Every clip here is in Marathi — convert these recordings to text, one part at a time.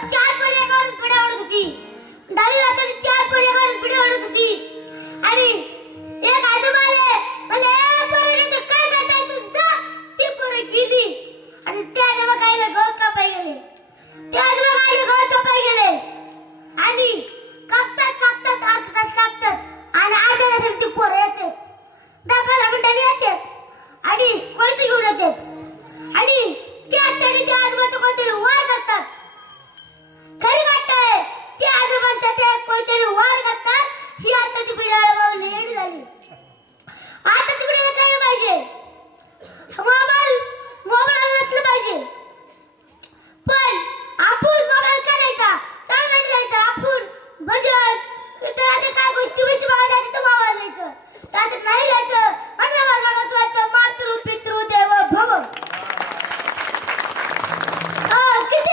चार पोरी एकावर पिढी ओढत होती. दहावीला तरी चार पोरी एकावर पिढी ओढत होती. आणि एक आजोबा आले म्हणे पोरीने तू काय करताय तुमचं. ती पोरी गेली आणि त्या आजोबा खायला गवत कापाय गेले. त्या आजोबा खायला गवत कापाय गेले आणि कापतात कापतात अर्धा तास कापतात आणि अर्ध्या तासात ती पोरं येतात. 10-15 मिनिटांनी येतात आणि कोयते घेऊन येतात आणि त्या क्षणी त्या आजोबाचं कोयत्याने वार करतात. खरी गोष्ट आहे, त्या आजोबांच्या त्या कोयत्याने वार करतात. ही आताची पिढी अळवावली लेडी झाली. आताची पिढीला कळलं पाहिजे मोबाईल नसलं पाहिजे. पण आपण मोबाईल करायचा चांगला द्यायचा. आपण भजन तर असे काय गोष्टी बघायच्या तर मोबाईल द्यायचं तसं नाही द्यायचं. म्हणजे माझं असं वाटतं मातृ पितृ देव भव. किती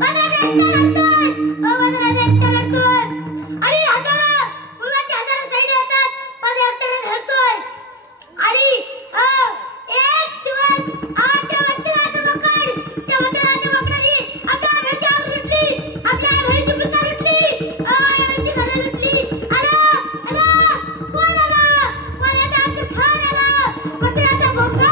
माझा राजा एकटा लढतोय, माझा राजा एकटा लढतोय आणि हजारो मुलांचे हजारो सैन्य येतात, माझा एकटा लढतोय आणि एक दिवस त्या वत्तराच्या मकडाने आपल्या भेची आवर लुटली, आपल्या भेची पिका लुटली, आईची घरं लुटली. कोण आला? आपलं खान आला, वत्तराचा भोका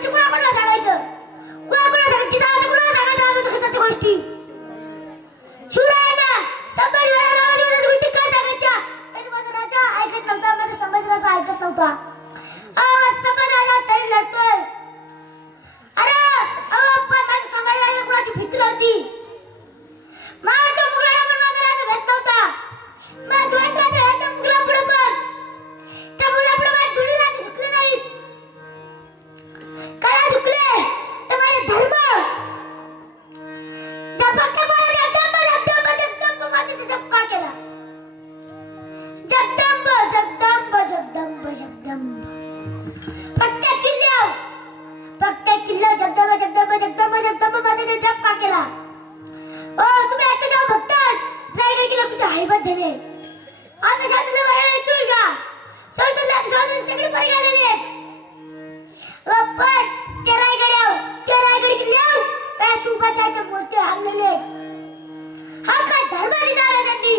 सत्य कोणाला सांगायचं, कोणाला सांगायची, कोणाला सांगायचं आम्ही सत्याच्या गोष्टी. शिवरायांना संभाजी महाराजांना गोष्टी काय सांगायच्या, तरी माझा राजा ऐकत नव्हता, माझा संभाजी राजा ऐकत नव्हता. संभाजी राजा तरी लढतोय. अरे पण माझ्या संभाजी राजा कोणाची भीती नव्हती. माझ्या मुलाला पण माझा राजा भेट नव्हता. माझ्या डोळ्यात राजा ह्याच्या मुलापुढे पण त्या मुलापुढे माझ्या दोन्ही राजे झुकले नाहीत. कळा झुकले तर माझे धर्म जपके बोला जगदंब जगदंब जगदंब मातेचा जप का केला. जगदंब जगदंब जगदंब जगदंब प्रत्येक किल्ल्यावर जगदंब जगदंब जगदंब जगदंब मातेचा जप का केला. तुम्ही आता जेव्हा बघतात रायगड किल्ला कुठे हैबत झाले. आम्ही शास्त्राला वर्णन इथून घ्या. सौदर्य सगळे परी गेलेले आहेत. पण त्या रायगड किल्ल्यावर काय शुभाच्या मूर्ती आणलेले. हा काय धर्माची जागा त्यांनी